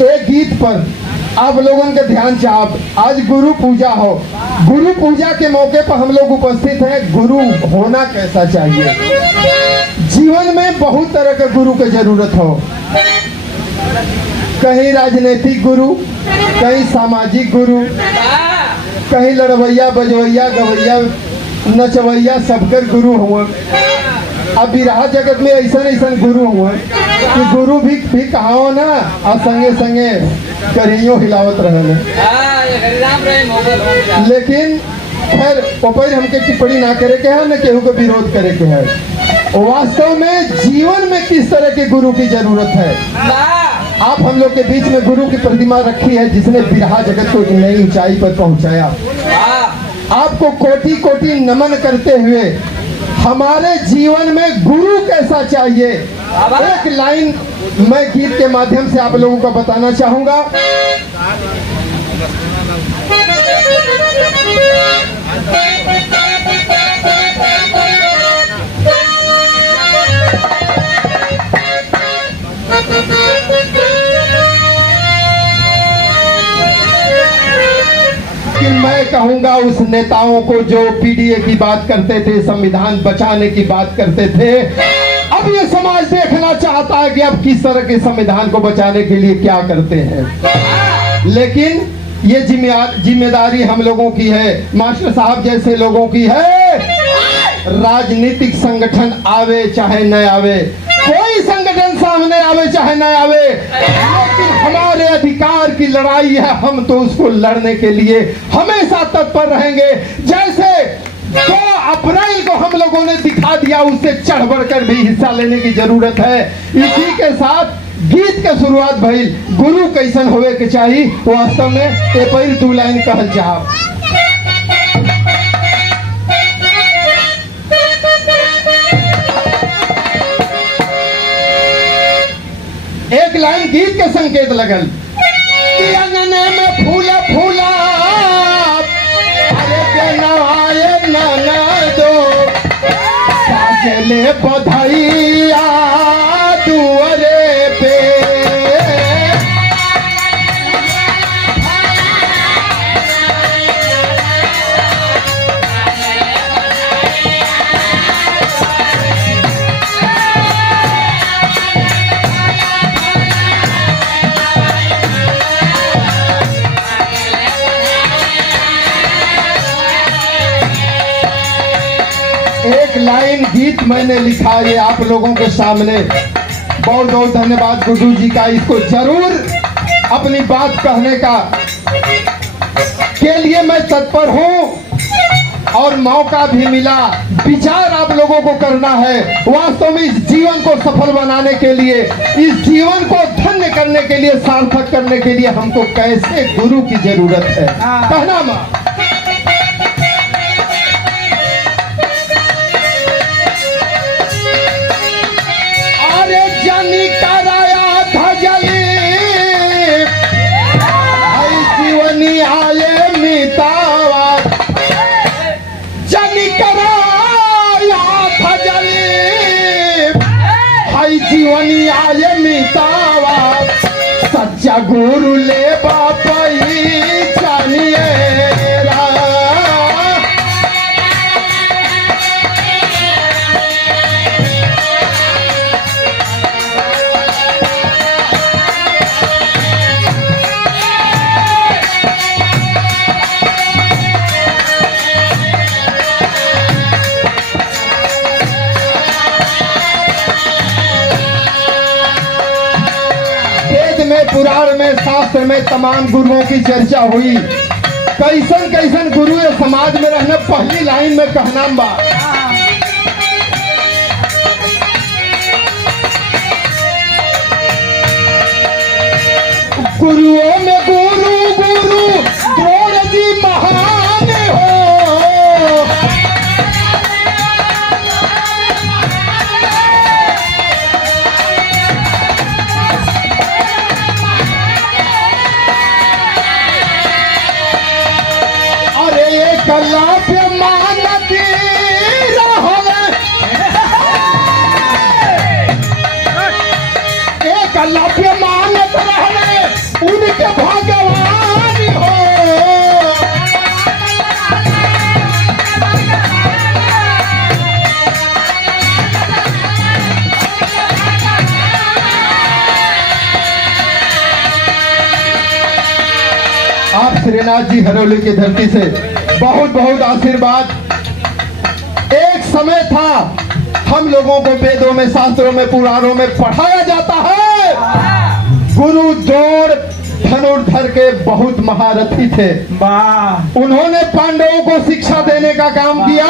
एक गीत पर आप लोगों का ध्यान चाहब। आज गुरु पूजा हो, गुरु पूजा के मौके पर हम लोग उपस्थित हैं। गुरु होना कैसा चाहिए? जीवन में बहुत तरह के गुरु की जरूरत हो। कहीं राजनीतिक गुरु, कहीं सामाजिक गुरु, कहीं लड़वैया बजवैया गवैया नचवैया सबकर गुरु हुआ। अब बिरहा जगत में ऐसा ऐसा गुरु हुआ कि गुरु भी कहाओ ना और संगे संगे करियो हिलावत रहने। लेकिन खैर ऊपर हमके टिप्पणी ना करे के है, न केहू को विरोध करे के है। वास्तव में जीवन में किस तरह के गुरु की जरूरत है? आप हम लोग के बीच में गुरु की प्रतिमा रखी है जिसने बिरहा जगत को एक नई ऊंचाई पर पहुंचाया। आपको कोटि कोटि नमन करते हुए हमारे जीवन में गुरु कैसा चाहिए, एक लाइन मैं गीत के माध्यम से आप लोगों को बताना चाहूंगा। कि मैं कहूंगा उस नेताओं को जो पीडीए की बात करते थे, संविधान बचाने की बात करते थे। अब ये समाज देखना चाहता है कि अब किस तरह के संविधान को बचाने के लिए क्या करते हैं। लेकिन ये जिम्मेदारी हम लोगों की है, मास्टर साहब जैसे लोगों की है। राजनीतिक संगठन आवे चाहे न आवे, कोई संगठन सामने आवे चाहे न आवे, लेकिन हमारे अधिकार की लड़ाई है, हम तो उसको लड़ने के लिए हमेशा तत्पर रहेंगे। जैसे 2 अप्रैल को हम लोगों ने दिखा दिया, उससे चढ़ बढ़कर भी हिस्सा लेने की जरूरत है। इसी के साथ गीत के शुरुआत भइल। गुरु कैसन होवे के चाहिए, वास्तव में ए पर 2 लाइन कहल चाहब। एक लाइन गीत के संकेत लगल कि अंगने में फूला फूला, अरे के नवाए नाना दो, साजले बधाइया दुआरे पे। एक लाइन गीत मैंने लिखा है आप लोगों के सामने। बहुत बहुत धन्यवाद गुड्डू जी का। इसको जरूर अपनी बात कहने का के लिए मैं तत्पर हूं और मौका भी मिला। विचार आप लोगों को करना है। वास्तव में इस जीवन को सफल बनाने के लिए, इस जीवन को धन्य करने के लिए, सार्थक करने के लिए हमको कैसे गुरु की जरूरत है। कहना मां जीवनी आये मितावा, सच्चा गुरु ले बापाई जानिए। पुराण में, शास्त्र में तमाम गुरुओं की चर्चा हुई। कैसन कैसन गुरु ये समाज में रहने। पहली लाइन में कहना बा, गुरुओं में गुरु गुरु द्रोण जी महान हो। कलाप्य मानती रहोगे, एक कलाप्य मानत रहे, आप श्रीनाथ जी हरोली की धरती से बहुत बहुत आशीर्वाद। एक समय था हम लोगों को वेदों में, शास्त्रों में, पुराणों में पढ़ाया जाता है गुरु द्रोण धनुर्धर के बहुत महारथी थे। उन्होंने पांडवों को शिक्षा देने का काम किया।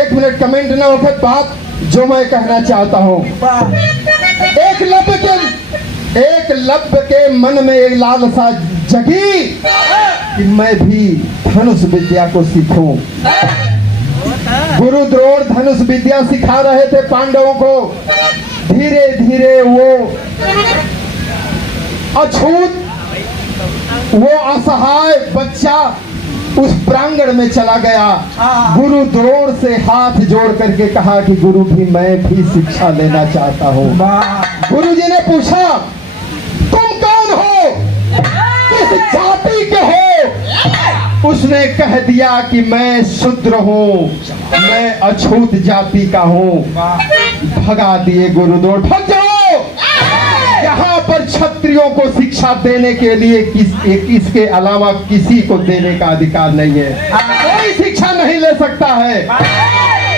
एक मिनट कमेंट ना हो, बात जो मैं कहना चाहता हूँ। एकलव्य के मन में एक लालसा जगी कि मैं भी धनुष विद्या को सीखूं। गुरु द्रोण धनुष विद्या सिखा रहे थे पांडवों को। धीरे धीरे वो अछूत, वो असहाय बच्चा उस प्रांगण में चला गया। गुरु द्रोण से हाथ जोड़ करके कहा कि गुरु भी मैं भी शिक्षा लेना चाहता हूँ। गुरु जी ने पूछा तुम कौन हो, किस जाति के हो? उसने कह दिया कि मैं शूद्र हूँ, मैं अछूत जाति का हूँ। भगा दिए गुरु द्रोण, भाग जाओ, यहाँ पर क्षत्रियों को शिक्षा देने के लिए इसके अलावा किसी को देने का अधिकार नहीं है, कोई शिक्षा नहीं ले सकता है।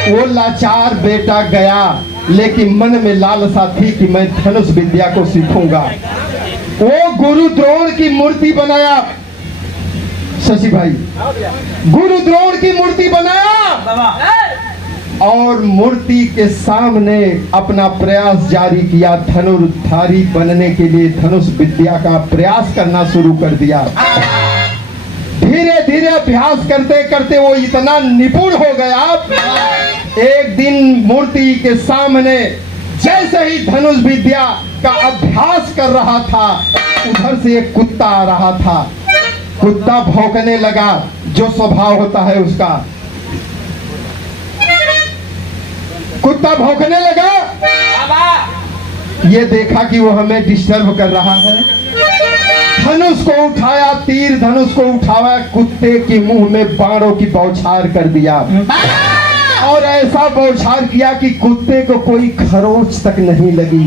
वो लाचार बेटा गया, लेकिन मन में लालसा थी कि मैं धनुष विद्या को सीखूंगा। वो गुरु द्रोण की मूर्ति बनाया। शशि भाई, गुरु द्रोण की मूर्ति बनाया और मूर्ति के सामने अपना प्रयास जारी किया। धनुर्धारी बनने के लिए धनुष विद्या का प्रयास करना शुरू कर दिया। धीरे धीरे अभ्यास करते करते वो इतना निपुण हो गया। एक दिन मूर्ति के सामने जैसे ही धनुष विद्या का अभ्यास कर रहा था, उधर से एक कुत्ता आ रहा था। कुत्ता भौंकने लगा, जो स्वभाव होता है उसका। कुत्ता भौंकने लगा। ये देखा कि वो हमें डिस्टर्ब कर रहा है। धनुष को उठाया, तीर धनुष को उठाया, कुत्ते के मुंह में बाणों की बौछार कर दिया और ऐसा बौछार किया कि कुत्ते को कोई खरोच तक नहीं लगी।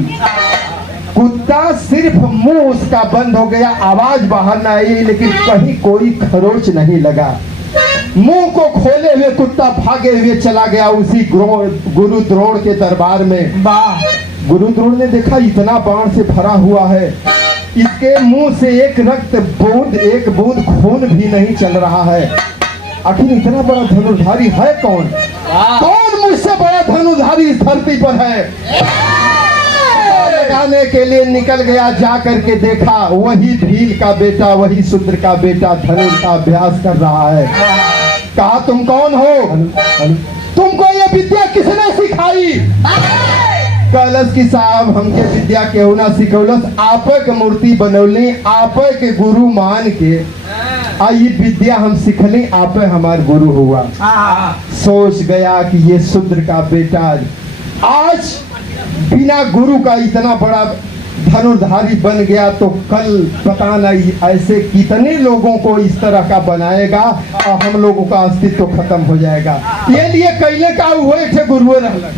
कुत्ता सिर्फ मुंह उसका बंद हो गया, आवाज बाहर ना आई, लेकिन कहीं कोई खरोच नहीं लगा। मुंह को खोले हुए कुत्ता भागे हुए चला गया उसी गुरु द्रोण के दरबार में। गुरु द्रोण ने देखा इतना बाण से भरा हुआ है, इसके मुंह से एक बूंद खून भी नहीं चल रहा है। आखिर इतना बड़ा धनुर्धारी है कौन? कौन मुझसे बड़ा धनुर्धारी इस धरती पर है? लगाने के लिए निकल गया। जा करके देखा वही भील का बेटा, वही शूद्र का बेटा धनुष का अभ्यास कर रहा है। कहा तुम कौन हो? तुमको ये विद्या किसने सिखाई? कलश की साहब हमके विद्या केहू ना सिखौलस, आप के मूर्ति बनौली, आप के गुरु मान के ये विद्या हम सिखली, आप हमार गुरु हुआ। सोच गया कि ये शूद्र का बेटा आज बिना गुरु का इतना बड़ा धनुर्धारी बन गया, तो कल पता नहीं ऐसे कितने लोगों को इस तरह का बनाएगा और हम लोगों का अस्तित्व खत्म हो जाएगा। ये लिए कैले का हुए थे गुरुए रहलन।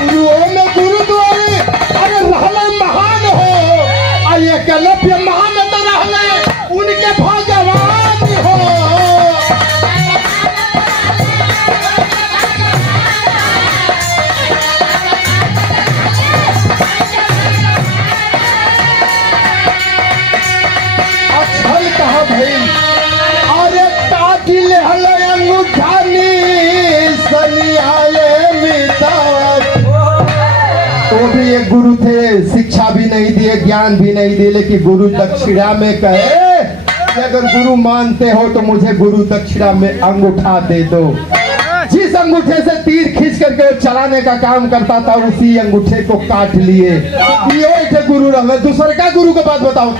गुरुओं में गुरु द्वारे अरे रहले महान हो, और ये एकलव्य महान तो रहले उनके भगवान हो। अक्षल कहा भाई, अरे काटिल हले अंगूठानी सनियाए मितावत। तो भी एक गुरु थे, शिक्षा भी नहीं दिए, ज्ञान भी नहीं दिए, लेकिन गुरु दक्षिणा में कहे कि अगर गुरु मानते हो तो मुझे गुरु दक्षिणा में अंगूठा दे दो। जिस अंगूठे से तीर खींच करके वो चलाने का काम करता था, उसी अंगूठे को काट लिए। ये थे गुरु रहे। दूसरे का गुरु को बात बताओ।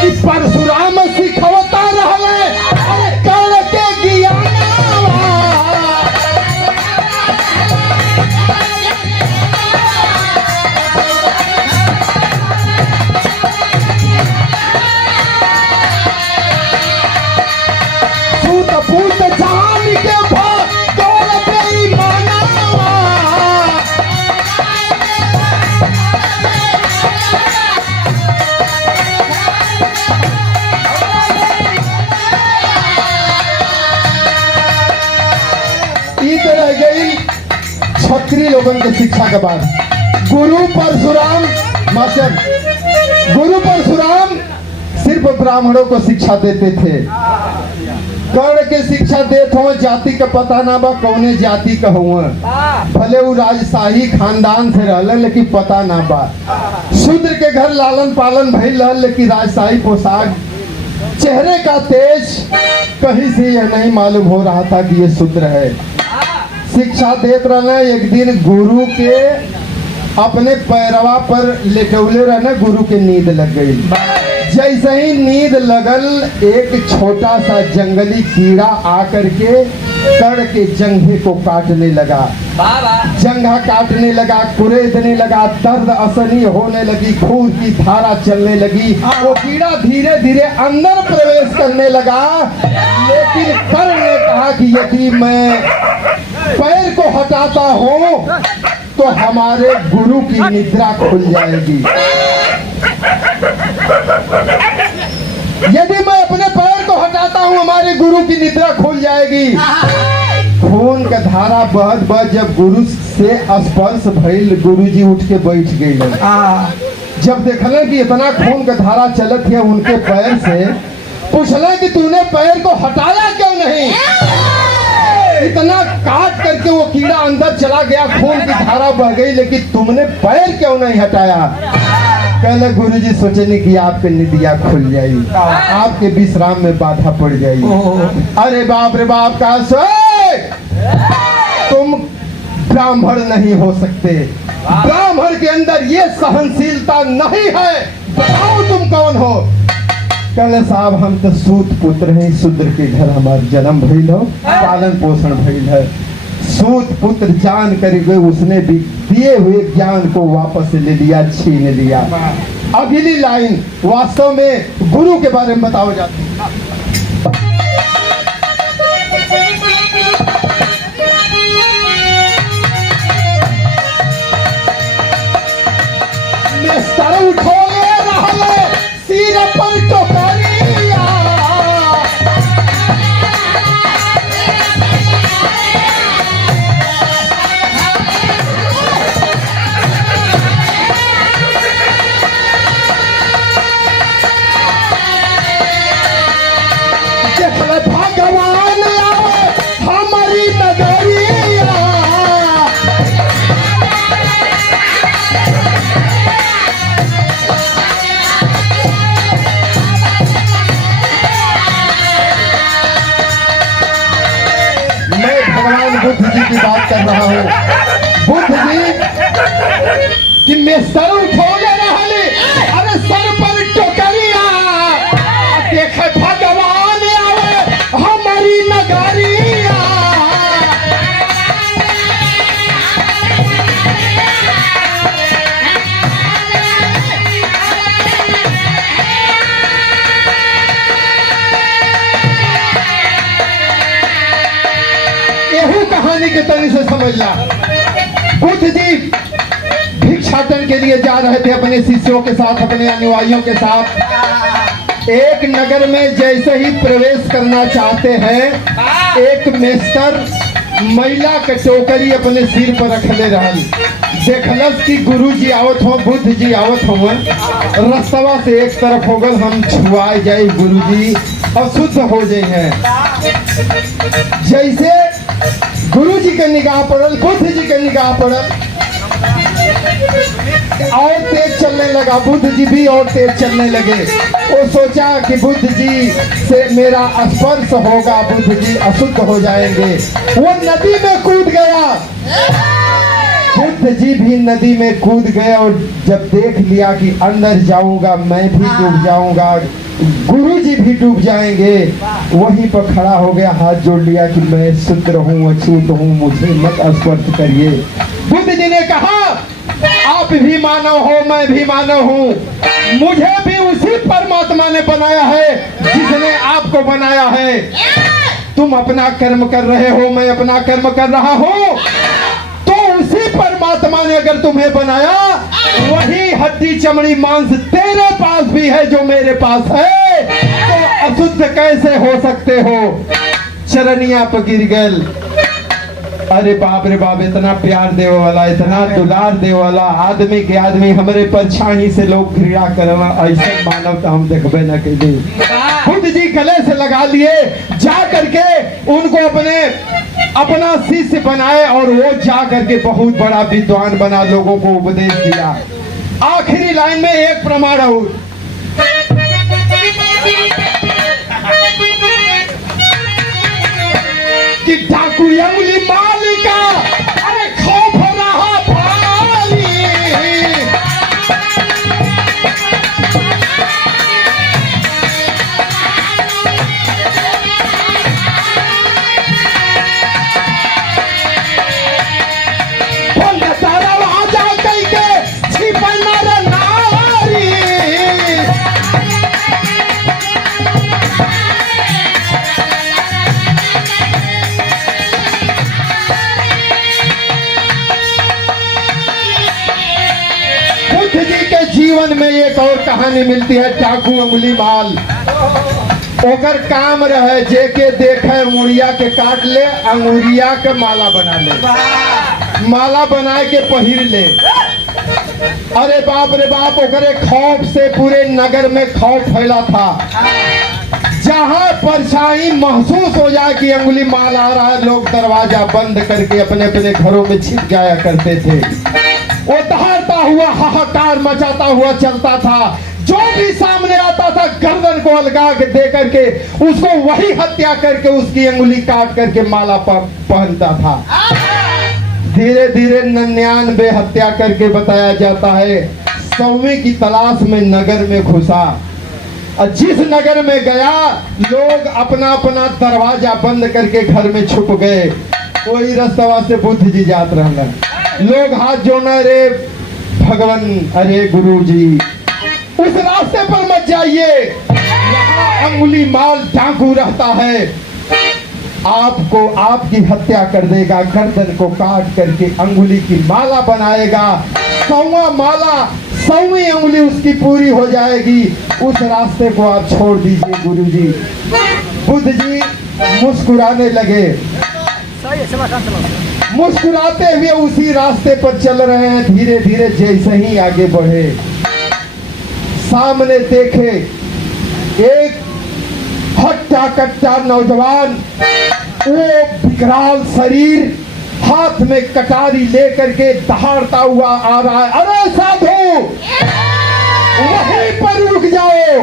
कि परशुराम सिखवता रहले, अरे कर्ण के ज्ञानवा। हमनी लोगन के शिक्षा के बाद गुरु परशुराम मास्टर, गुरु परशुराम सिर्फ ब्राह्मणों को शिक्षा देते थे। कर्ण के शिक्षा देत हो जाति का पता ना बा कौने जाति का हुआ, भले वो राजशाही खानदान से रहलन लेकिन पता ना बा। शूद्र के घर लालन पालन भइल रहल लेकिन राजशाही पोशाक, चेहरे का तेज कहीं से यह नहीं मालूम हो रहा था कि ये शूद्र है। शिक्षा देत रहना, एक दिन गुरु के अपने पैरवा पर लेटौले रहना, गुरु के नींद लग गई। जैसे ही नींद लगल एक छोटा सा जंगली कीड़ा आकर के कर्ण के जंघे को काटने लगा, जंघा काटने लगा, कुरेदने लगा, दर्द असहनीय होने लगी, खून की धारा चलने लगी। वो कीड़ा धीरे धीरे अंदर प्रवेश करने लगा, लेकिन कर्ण ने कहा कि यदि मैं पैर को हटाता हूँ तो हमारे गुरु की निद्रा खुल जाएगी। यदि मैं अपने पैर को हटाता हूँ हमारे गुरु की निद्रा खुल जाएगी। खून का धारा बहत बह जब गुरु से स्पर्श भइल, गुरु जी उठ के बैठ गए। जब देखले कि इतना खून का धारा चलत है उनके पैर से, पूछले कि तूने पैर को हटाया क्यों नहीं? इतना काट करके वो कीड़ा अंदर चला गया, खून की धारा बह गई, लेकिन तुमने पैर क्यों नहीं हटाया? कहले गुरु जी सोचे नहीं कि आपके निदिया खुल जाएगी, आपके विश्राम में बाधा पड़ जाएगी। अरे बाप रे बाप, कहा सोए तुम ब्राह्मण नहीं हो सकते, ब्राह्मण के अंदर ये सहनशीलता नहीं है, बताओ तुम कौन हो? कहले साहब हम तो सूत पुत्र हैं, शूद्र के घर हमारा जन्म भइल हो, पालन पोषण भइल है। सूत पुत्र जान कर गए, उसने भी दिए हुए ज्ञान को वापस ले लिया, छीन लिया। अगली लाइन वास्तव में गुरु के बारे में बताओ जाती है। सर उठोले रहले सिर पर टोकरिया, देखले भगवान आवे हमारी नगरिया। बुद्ध जी की बात कर रहा हूँ, बुद्ध जी कि मैं सर उठोले रहले, अरे सर पर टोकरिया, देखे भगवान आवे हमारी नगरिया। कहानी के तनी से समझ ला। बुद्ध जी भिक्षाटन के लिए जा रहे थे अपने शिष्यों के साथ, अपने अनुयायियों के साथ। एक नगर में जैसे ही प्रवेश करना चाहते हैं, एक मेस्तर महिला के टोकरी अपने सिर पर रखले रहल। देखलस कि गुरु जी आवत हो, बुद्ध जी आवत हो, रस्तवा से एक तरफ हो गल, हम छुआए जाए गुरु जी अशुद्ध हो जाए हैं। जैसे गुरु जी के निगाह पड़ल, बुद्ध जी के निगाह पड़ल, और तेज चलने लगा, बुद्ध जी भी और तेज चलने लगे। वो सोचा कि बुद्ध जी से मेरा स्पर्श होगा, बुद्ध जी अशुद्ध हो जाएंगे। वो नदी में कूद गया, बुद्ध जी भी नदी में कूद गए, और जब देख लिया कि अंदर जाऊंगा मैं भी डूब जाऊंगा, गुरु जी भी डूब जाएंगे, वहीं पर खड़ा हो गया, हाथ जोड़ लिया कि मैं शूद्र हूँ, अछूत हूँ, मुझे मत स्पर्श करिए। बुद्ध जी ने कहा आप भी मानव हो, मैं भी मानव हूँ, मुझे भी उसी परमात्मा ने बनाया है जिसने आपको बनाया है। तुम अपना कर्म कर रहे हो, मैं अपना कर्म कर रहा हूँ, तो उसी परमात्मा ने अगर तुम्हें बनाया, वही हड्डी चमड़ी मांस तेरे पास भी है जो मेरे पास है, तो अशुद्ध कैसे हो सकते हो? चरनिया पर गिर गल, अरे बाप रे बाप, इतना प्यार देवे वाला, इतना दुलार देवे वाला आदमी के आदमी हमारे परछाई से लोग घृणा करवा, ऐसे मानव तो हम देखबे न कइली। बुद्ध जी गले से लगा लिए, जा करके उनको अपना शिष्य बनाए और वो जा करके बहुत बड़ा विद्वान बना, लोगों को उपदेश दिया। आखिरी लाइन में एक प्रमाण और, कि डाकू अंगुली मालिका अरे खौफ रहा भारी, बंद तारा वहां जा कई के छिपा नर नारी, जीवन में एक और कहानी मिलती है, डाकू अंगुली माल। ओकर काम रहे जे के देखे मुड़िया के काट ले, अंगुरिया के माला बना ले, माला बनाए के पहिर ले। अरे बाप रे बाप, ओकरे खौफ से पूरे नगर में खौफ फैला था। जहां परछाई महसूस हो जाए कि अंगुली माल आ रहा है, लोग दरवाजा बंद करके अपने अपने घरों में छिप जाया करते थे। वो दहाड़ता हुआ हाहाकार मचाता हुआ चलता था, जो भी सामने आता था गर्दन को अलगा के दे करके उसको वही हत्या करके उसकी अंगुली काट करके माला पहनता था। धीरे धीरे 99 हत्या करके बताया जाता है, 100वें की तलाश में नगर में घुसा। और जिस नगर में गया लोग अपना अपना दरवाजा बंद करके घर में छुप गए। कोई रास्ता से बुद्ध जी जात रहना, लोग हाथ जोड़ना, अरे भगवान, अरे गुरु जी उस रास्ते पर मत जाइए, यहाँ अंगुली माल डाकू रहता है, आपको आपकी हत्या कर देगा, गर्दन को काट करके अंगुली की माला बनाएगा, 100वां माला 100वीं अंगुली उसकी पूरी हो जाएगी। उस रास्ते को आप छोड़ दीजिए गुरु जी। बुद्ध जी मुस्कुराने लगे, मुस्कुराते हुए उसी रास्ते पर चल रहे हैं। धीरे धीरे जैसे ही आगे बढ़े, सामने देखे एक हट्टा कट्टा नौजवान, वो विकराल शरीर, हाथ में कटारी लेकर के दहाड़ता हुआ आ रहा है। अरे साधु, वहीं पर रुक जाओ।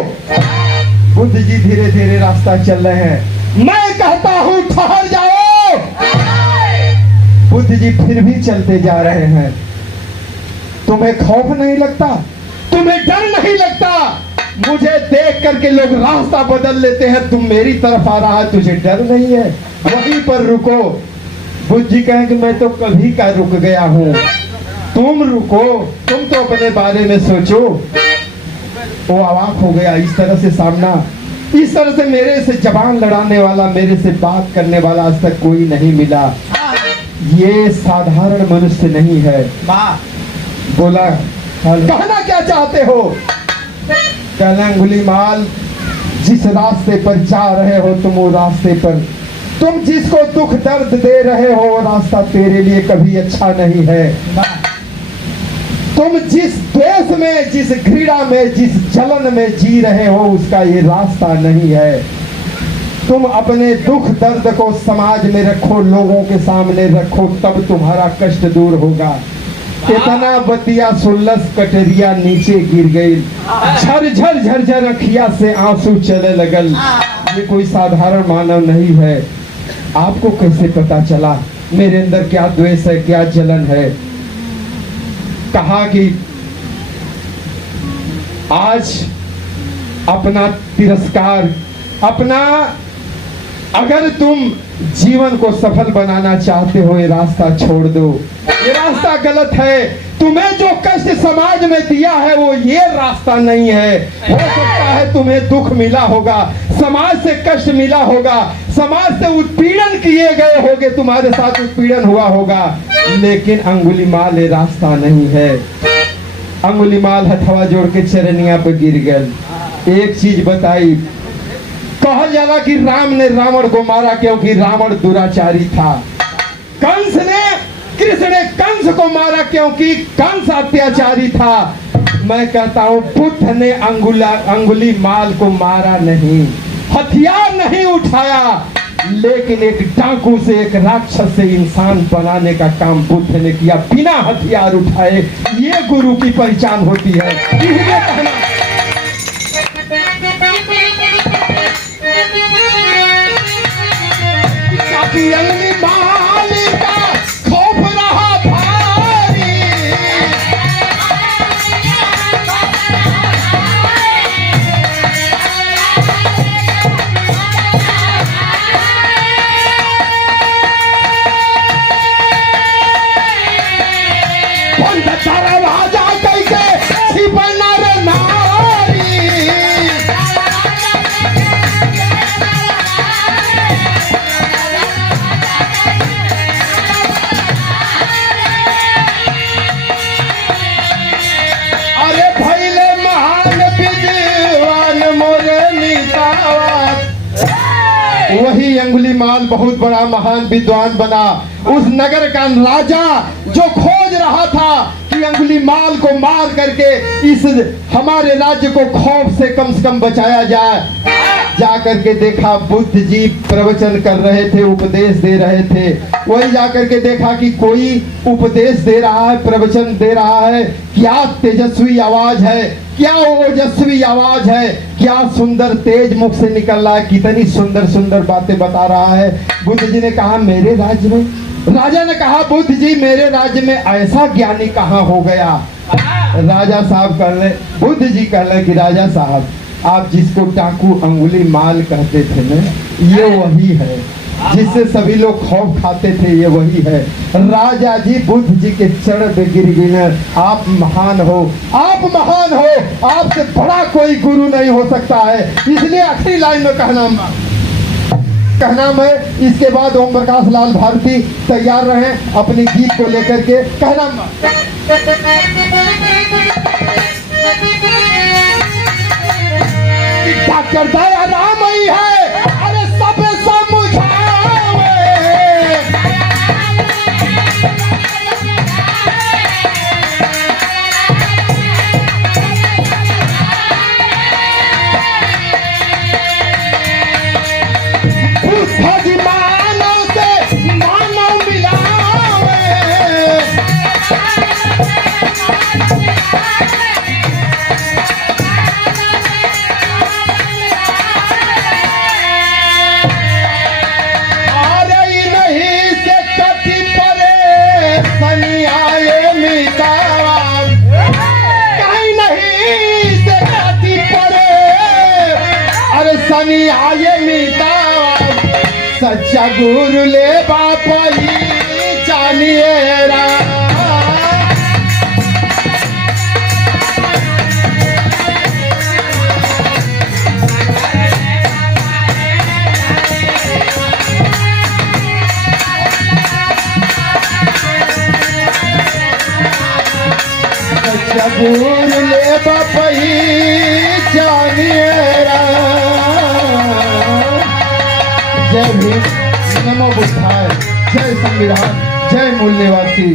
बुद्ध जी धीरे धीरे रास्ता चल रहे हैं। मैं कहता हूं ठहर जाओ। बुद्ध जी फिर भी चलते जा रहे हैं। तुम्हें खौफ नहीं लगता? तुम्हें डर नहीं लगता? मुझे देख करके लोग रास्ता बदल लेते हैं, तुम मेरी तरफ आ रहा है, तुझे डर नहीं है? वहीं पर रुको। बुद्ध जी कहें कि मैं तो कभी का रुक गया हूं, तुम रुको, तुम तो अपने बारे में सोचो। वो अवाक हो गया। इस तरह से सामना, इस तरह से मेरे से जबान लड़ाने वाला, मेरे से बात करने वाला आज तक कोई नहीं मिला। ये साधारण मनुष्य नहीं है। बोला कहना क्या चाहते हो? कहना अंगुली माल, जिस रास्ते पर जा रहे हो तुम, वो रास्ते पर तुम जिसको दुख दर्द दे रहे हो, वो रास्ता तेरे लिए कभी अच्छा नहीं है। तुम जिस द्वेष में, जिस घृणा में, जिस जलन में जी रहे हो, उसका ये रास्ता नहीं है। तुम अपने दुख दर्द को समाज में रखो, लोगों के सामने रखो, तब तुम्हारा कष्ट दूर होगा। इतना बतिया सुल्लस कटरिया नीचे गिर गई, झरझर झरझर अखिया से आंसू चले लगल। ये कोई साधारण मानव नहीं है। आपको कैसे पता चला मेरे अंदर क्या द्वेष है, क्या जलन है? कहा कि आज अपना तिरस्कार, अपना, अगर तुम जीवन को सफल बनाना चाहते हो, ये रास्ता छोड़ दो। ये रास्ता गलत है। तुम्हें जो कष्ट समाज में दिया है वो ये रास्ता नहीं है। हो सकता है तुम्हें दुख मिला होगा, समाज से कष्ट मिला होगा, समाज से उत्पीड़न किए गए होंगे, तुम्हारे साथ उत्पीड़न हुआ होगा, लेकिन अंगुलीमाल ये रास्ता नहीं है। अंगुलीमाल हथवा जोड़ के चरनिया पे गिर गए। एक चीज बताई, कहल जाला कि राम ने रावण को मारा क्योंकि रावण दुराचारी था। कंस ने, कृष्ण ने कंस को मारा क्योंकि कंस अत्याचारी था। मैं कहता हूं बुद्ध ने अंगुली माल को मारा नहीं, हथियार नहीं उठाया, लेकिन एक डाकू से, एक राक्षस से इंसान बनाने का काम बुद्ध ने किया बिना हथियार उठाए। ये गुरु की पहचान होती है। इसलिए कहना काफी अंगुली माल का खौफ रहा भारी, दरवाजा कैसे छिपा नर नारी, अरे भैले महान विद्वान मोरे नितावत। वही अंगुली माल बहुत बड़ा महान विद्वान बना। उस नगर का राजा जो खोज रहा था कि अंगुली माल को मार करके इस हमारे राज्य को खौफ से कम बचाया जाए, जा करके देखा बुद्ध जी प्रवचन कर रहे थे, उपदेश दे रहे थे। वही जा करके देखा कि कोई उपदेश दे रहा है, प्रवचन दे रहा है। क्या तेजस्वी आवाज है, क्या ओजस्वी आवाज है, क्या सुंदर तेज मुख से निकल रहा है, कितनी सुंदर सुंदर बातें बता रहा है। बुद्ध जी ने कहा मेरे राज्य में, राजा ने कहा बुद्ध जी मेरे राज्य में ऐसा ज्ञानी कहाँ हो गया। राजा साहब कह रहे, बुद्ध जी कह रहे कि राजा साहब आप जिसको डाकू अंगुली माल कहते थे ना, ये वही है जिससे सभी लोग खौफ खाते थे, ये वही है। राजा जी बुद्ध जी के चरण पे गिर गिने, आप महान हो, आप महान हो, आपसे बड़ा कोई गुरु नहीं हो सकता है। इसलिए आखिरी लाइन में कहना मैं, इसके बाद ओम प्रकाश लाल भारती तैयार रहें अपनी गीत को लेकर के। कहना डॉक्टर दयाराम ही है, अरे सब समझावे, बुद्ध जी मानव से मानव मिलावे, सनी आये मीता सच्चा गुरु ले बापा ही जानिए रा। सच्चा गुरु ले बापा ही जानिए रा। जय भीम, नमो बुद्धाय, जय संविधान, जय मूल निवासी।